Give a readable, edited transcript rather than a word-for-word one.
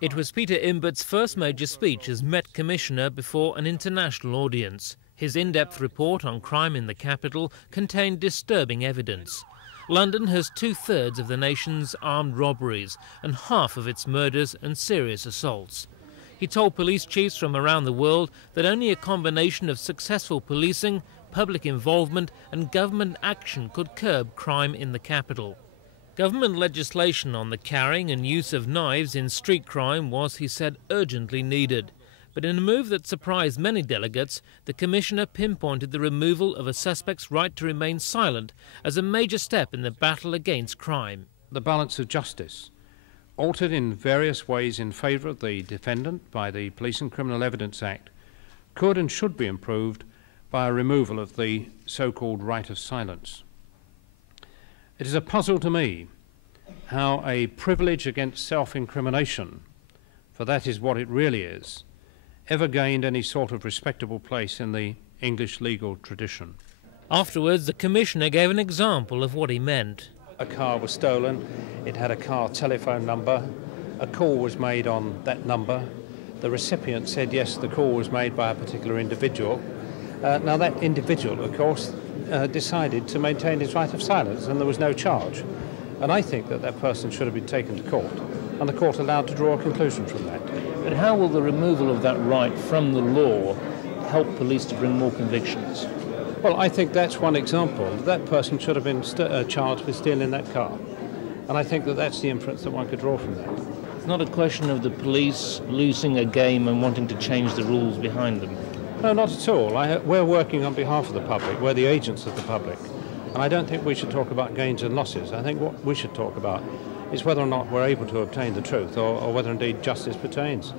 It was Peter Imbert's first major speech as Met Commissioner before an international audience. His in-depth report on crime in the capital contained disturbing evidence. London has 2/3 of the nation's armed robberies and half of its murders and serious assaults. He told police chiefs from around the world that only a combination of successful policing, public involvement and government action could curb crime in the capital. Government legislation on the carrying and use of knives in street crime was, he said, urgently needed. But in a move that surprised many delegates, the Commissioner pinpointed the removal of a suspect's right to remain silent as a major step in the battle against crime. The balance of justice, altered in various ways in favour of the defendant by the Police and Criminal Evidence Act, could and should be improved by a removal of the so-called right of silence. It is a puzzle to me how a privilege against self-incrimination, for that is what it really is, ever gained any sort of respectable place in the English legal tradition. Afterwards, the Commissioner gave an example of what he meant. A car was stolen, it had a car telephone number, a call was made on that number, the recipient said yes, the call was made by a particular individual. Now that individual, of course, decided to maintain his right of silence and there was no charge. And I think that that person should have been taken to court and the court allowed to draw a conclusion from that. But how will the removal of that right from the law help police to bring more convictions? Well, I think that's one example. That person should have been charged with stealing that car. And I think that that's the inference that one could draw from that. It's not a question of the police losing a game and wanting to change the rules behind them. No, not at all. We're working on behalf of the public. We're the agents of the public. And I don't think we should talk about gains and losses. I think what we should talk about is whether or not we're able to obtain the truth or whether indeed justice pertains.